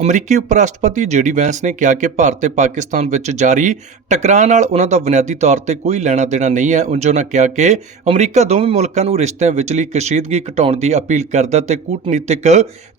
ਅਮਰੀਕੀ ਉਪ ਰਾਸ਼ਟਰਪਤੀ ਜੇਡੀ ਵੈਂਸ ਨੇ ਕਿਹਾ ਕਿ ਭਾਰਤ ਤੇ ਪਾਕਿਸਤਾਨ ਵਿੱਚ ਜਾਰੀ ਟਕਰਾਅ ਨਾਲ ਉਹਨਾਂ ਦਾ ਬੁਨਿਆਦੀ ਤੌਰ ਤੇ ਕੋਈ ਲੈਣਾ ਦੇਣਾ ਨਹੀਂ ਹੈ। ਉਂਝ ਉਹਨਾਂ ਕਿਹਾ ਕਿ ਅਮਰੀਕਾ ਦੋਵੇਂ ਮੁਲਕਾਂ ਨੂੰ ਰਿਸ਼ਤਿਆਂ ਵਿਚਲੀ ਕਸ਼ੀਦਗੀ ਘਟਾਉਣ ਦੀ ਅਪੀਲ ਕਰਦਾ ਤੇ ਕੂਟਨੀਤਿਕ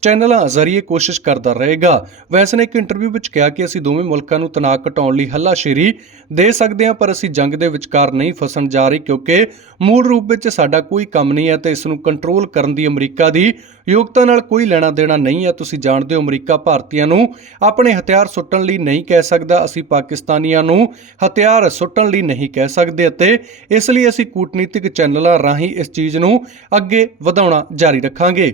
ਚੈਨਲਾਂ ਜ਼ਰੀਏ ਕੋਸ਼ਿਸ਼ ਕਰਦਾ ਰਹੇਗਾ। ਵੈਂਸ ਨੇ ਇੱਕ ਇੰਟਰਵਿਊ ਵਿੱਚ ਕਿਹਾ ਕਿ ਅਸੀਂ ਦੋਵੇਂ ਮੁਲਕਾਂ ਨੂੰ ਤਣਾਅ ਘਟਾਉਣ ਲਈ ਹੱਲਾਸ਼ੇਰੀ ਦੇ ਸਕਦੇ ਹਾਂ, ਪਰ ਅਸੀਂ ਜੰਗ ਦੇ ਵਿਚਕਾਰ ਨਹੀਂ ਫਸਣ ਜਾ ਰਹੇ ਕਿਉਂਕਿ ਮੂਲ ਰੂਪ ਵਿੱਚ ਸਾਡਾ ਕੋਈ ਕੰਮ ਨਹੀਂ ਹੈ ਤੇ ਇਸ ਨੂੰ ਕੰਟਰੋਲ ਕਰਨ ਦੀ ਅਮਰੀਕਾ ਦੀ ਯੋਗਤਾ ਨਾਲ ਕੋਈ ਲੈਣਾ ਦੇਣਾ ਨਹੀਂ ਹੈ ਤੁਸੀਂ ਜਾਣਦੇ ਹੋ ਅਮਰੀਕਾ ਭਾਰਤੀਆਂ ਨੂੰ। ਆਪਣੇ ਹਥਿਆਰ ਸੁੱਟਣ ਲਈ ਨਹੀਂ ਕਹਿ ਸਕਦਾ, ਅਸੀਂ ਪਾਕਿਸਤਾਨੀਆਂ ਨੂੰ ਹਥਿਆਰ ਸੁੱਟਣ ਲਈ ਨਹੀਂ ਕਹਿ ਸਕਦੇ ਅਤੇ ਇਸ ਲਈ ਅਸੀਂ ਕੂਟਨੀਤਿਕ ਚੈਨਲਾਂ ਰਾਹੀਂ ਇਸ ਚੀਜ਼ ਨੂੰ ਅੱਗੇ ਵਧਾਉਣਾ ਜਾਰੀ ਰੱਖਾਂਗੇ।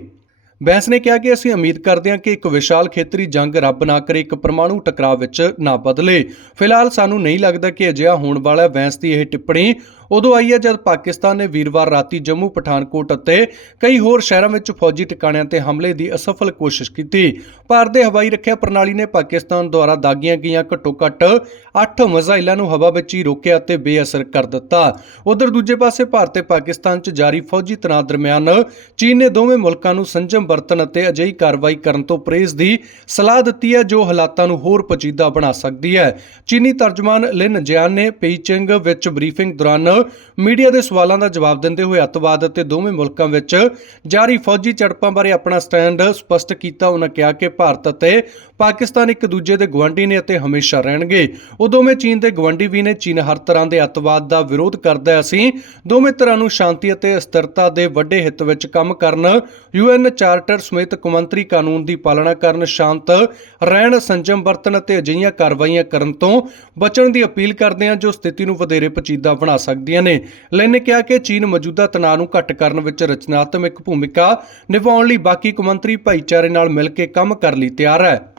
ਬੈਂਸ ਨੇ ਕਿਹਾ ਕਿ ਅਸੀਂ ਉਮੀਦ ਕਰਦੇ ਹਾਂ ਕਿ ਇੱਕ ਵਿਸ਼ਾਲ ਖੇਤਰੀ ਜੰਗ ਰੱਬ ਨਾ ਕਰੇ, ਇੱਕ ਪਰਮਾਣੂ ਟਕਰਾਅ ਵਿੱਚ ਨਾ ਬਦਲੇ। ਫਿਲਹਾਲ ਸਾਨੂੰ ਨਹੀਂ ਲੱਗਦਾ ਕਿ ਅਜਿਹਾ ਹੋਣ ਵਾਲਾ ਬੈਂਸ ਦੀ ਇਹ ਟਿੱਪਣੀ ਉਦੋਂ ਆਈ ਹੈ ਜਦ ਪਾਕਿਸਤਾਨ ਨੇ ਵੀਰਵਾਰ ਰਾਤੀ ਜੰਮੂ, ਪਠਾਨਕੋਟ ਅਤੇ ਕਈ ਹੋਰ ਸ਼ਹਿਰਾਂ ਵਿੱਚ ਫੌਜੀ ਟਿਕਾਣਿਆਂ ਤੇ ਹਮਲੇ ਦੀ ਅਸਫਲ ਕੋਸ਼ਿਸ਼ ਕੀਤੀ। ਭਾਰਤ ਦੇ ਹਵਾਈ ਰੱਖਿਆ ਪ੍ਰਣਾਲੀ ਨੇ ਪਾਕਿਸਤਾਨ ਦੁਆਰਾ ਦਾਗੀਆਂ ਗਈਆਂ ਘੱਟੋ-ਘੱਟ 8 ਮਿਜ਼ਾਈਲਾਂ ਨੂੰ ਹਵਾ ਵਿੱਚ ਹੀ ਰੋਕਿਆ ਅਤੇ ਬੇਅਸਰ ਕਰ ਦਿੱਤਾ। ਉਧਰ ਦੂਜੇ ਪਾਸੇ ਭਾਰਤ ਤੇ ਪਾਕਿਸਤਾਨ 'ਚ ਜਾਰੀ ਫੌਜੀ ਤਣਾਅ ਦਰਮਿਆਨ ਚੀਨ ਨੇ ਦੋਵੇਂ ਮੁਲਕਾਂ ਨੂੰ ਸੰਜਮ ਵਰਤਣ ਅਤੇ ਅਜਿਹੀ ਕਾਰਵਾਈ ਕਰਨ ਤੋਂ ਪਰਹੇਜ਼ ਦੀ ਸਲਾਹ ਦਿੱਤੀ ਹੈ, ਜੋ ਹਾਲਾਤਾਂ ਨੂੰ ਹੋਰ ਪਚੀਦਾ ਬਣਾ ਸਕਦੀ ਹੈ। ਚੀਨੀ ਤਰਜਮਾਨ ਲਿਨ ਜਿਆਨ ਨੇ ਪੇਈਚਿੰਗ ਵਿੱਚ ਬਰੀਫਿੰਗ ਦੌਰਾਨ ਮੀਡੀਆ ਦੇ ਸਵਾਲਾਂ ਦਾ ਜਵਾਬ ਦਿੰਦੇ ਹੋਏ ਅੱਤਵਾਦ ਅਤੇ ਦੋਵੇਂ ਮੁਲਕਾਂ ਵਿੱਚ ਜਾਰੀ ਫੌਜੀ ਝੜਪਾਂ ਬਾਰੇ ਆਪਣਾ ਸਟੈਂਡ ਸਪਸ਼ਟ ਕੀਤਾ। ਉਹਨਾਂ ਕਿਹਾ ਕਿ ਭਾਰਤ ਅਤੇ ਪਾਕਿਸਤਾਨ ਇੱਕ ਦੂਜੇ ਦੇ ਗਵਾਂਢੀ ਨੇ ਅਤੇ ਹਮੇਸ਼ਾ ਰਹਿਣਗੇ। ਉਹ ਦੋਵੇਂ ਚੀਨ ਦੇ ਗਵਾਂਢੀ ਵੀ ਨੇ। ਚੀਨ ਹਰ ਤਰ੍ਹਾਂ ਦੇ ਅੱਤਵਾਦ ਦਾ ਵਿਰੋਧ ਕਰਦਾ ਹੈ। ਅਸੀਂ ਦੋਵੇਂ ਤਰ੍ਹਾਂ ਨੂੰ ਸ਼ਾਂਤੀ ਅਤੇ ਸਥਿਰਤਾ ਦੇ ਵੱਡੇ ਹਿੱਤ ਵਿੱਚ ਕੰਮ ਕਰਨ, ਯੂਐਨ ਚਾਰਟਰ ਸਮੇਤ ਕੌਮਾਂਤਰੀ ਕਾਨੂੰਨ ਦੀ ਪਾਲਣਾ ਕਰਨ, ਸ਼ਾਂਤ ਰਹਿਣ, ਸੰਜਮ ਵਰਤਣ ਅਤੇ ਅਜਿਹੀਆਂ ਕਾਰਵਾਈਆਂ ਕਰਨ ਤੋਂ ਬਚਣ ਦੀ ਅਪੀਲ ਕਰਦੇ ਹਾਂ, ਜੋ ਸਥਿਤੀ ਨੂੰ ਵਧੇਰੇ ਪਚੀਦਾ ਬਣਾ ਸਕਦੀਆਂ ਨੇ। ਲੈਨ ਨੇ ਕਿਹਾ ਕਿ ਚੀਨ ਮੌਜੂਦਾ ਤਣਾਅ ਨੂੰ ਘੱਟ ਕਰਨ ਵਿੱਚ ਰਚਨਾਤਮਕ ਭੂਮਿਕਾ ਨਿਭਾਉਣ ਲਈ ਬਾਕੀ ਕੌਮਾਂਤਰੀ ਭਾਈਚਾਰੇ ਨਾਲ ਮਿਲ ਕੇ ਕੰਮ ਕਰਨ ਲਈ ਤਿਆਰ ਹੈ।